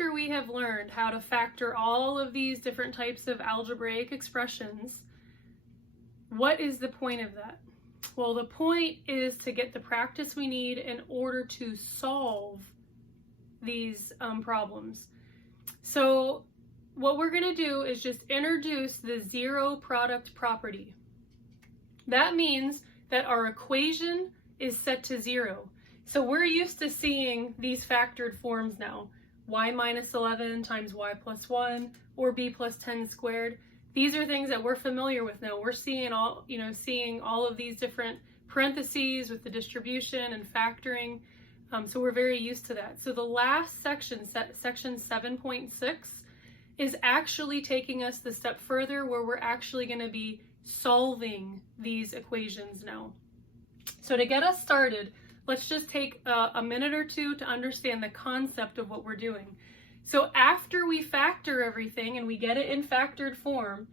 after we have learned how to factor all of these different types of algebraic expressions, what is the point of that? Well, the point is to get the practice we need in order to solve these problems. So what we're going to do is just introduce the zero product property. That means that our equation is set to 0. So we're used to seeing these factored forms now. Y minus 11 times y plus 1, or b plus 10 squared. These are things that we're familiar with now. We're seeing all of these different parentheses with the distribution and factoring. So we're very used to that. So the last section, section 7.6, is actually taking us the step further where we're actually going to be solving these equations now. So to get us started, let's just take a minute or two to understand the concept of what we're doing. So after we factor everything and we get it in factored form,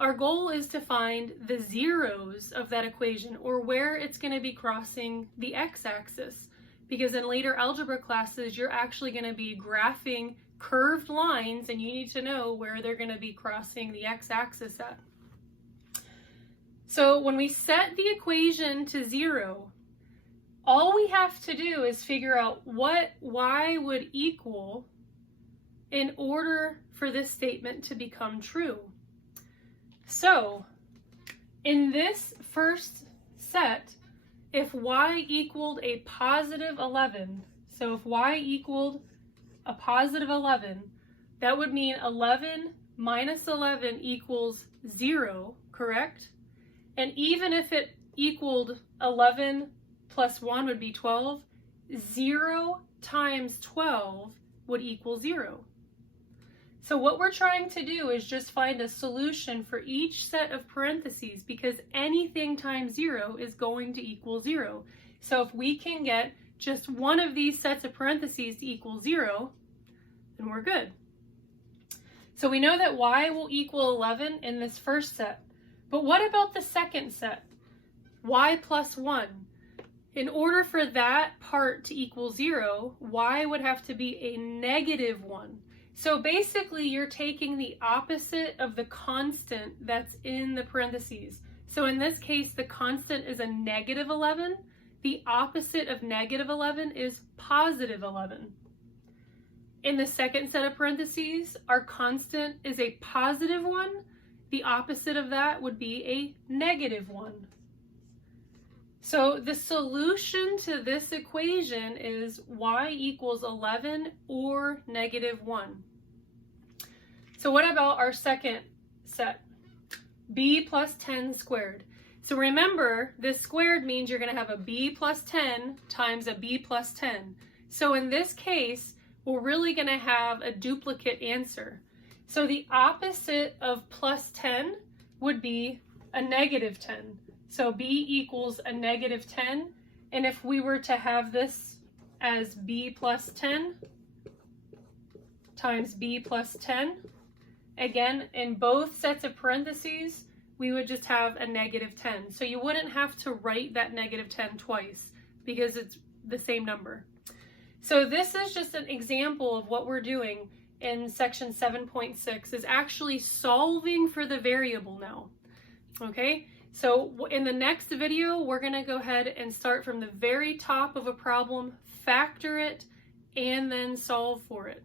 our goal is to find the zeros of that equation, or where it's going to be crossing the x-axis. Because in later algebra classes, you're actually going to be graphing curved lines, and you need to know where they're going to be crossing the x-axis at. So when we set the equation to 0, all we have to do is figure out what y would equal in order for this statement to become true. So in this first set, if y equaled a positive 11, so if y equaled a positive 11, that would mean 11 minus 11 equals 0, correct? And even if it equaled 11 plus 1 would be 12, 0 times 12 would equal 0. So what we're trying to do is just find a solution for each set of parentheses, because anything times 0 is going to equal 0. So if we can get just one of these sets of parentheses to equal 0, then we're good. So we know that y will equal 11 in this first set. But what about the second set? Y plus 1. In order for that part to equal 0, y would have to be a negative 1. So basically, you're taking the opposite of the constant that's in the parentheses. So in this case, the constant is a negative 11. The opposite of negative 11 is positive 11. In the second set of parentheses, our constant is a positive 1. The opposite of that would be a negative 1. So the solution to this equation is y equals 11 or negative 1. So what about our second set? B plus 10 squared. So remember, this squared means you're going to have a b plus 10 times a b plus 10. So in this case, we're really going to have a duplicate answer. So the opposite of plus 10 would be a negative 10. So b equals a negative 10. And if we were to have this as b plus 10 times b plus 10, again, in both sets of parentheses, we would just have a negative 10. So you wouldn't have to write that negative 10 twice because it's the same number. So this is just an example of what we're doing in section 7.6, is actually solving for the variable now. Okay, so in the next video, we're going to go ahead and start from the very top of a problem, factor it, and then solve for it.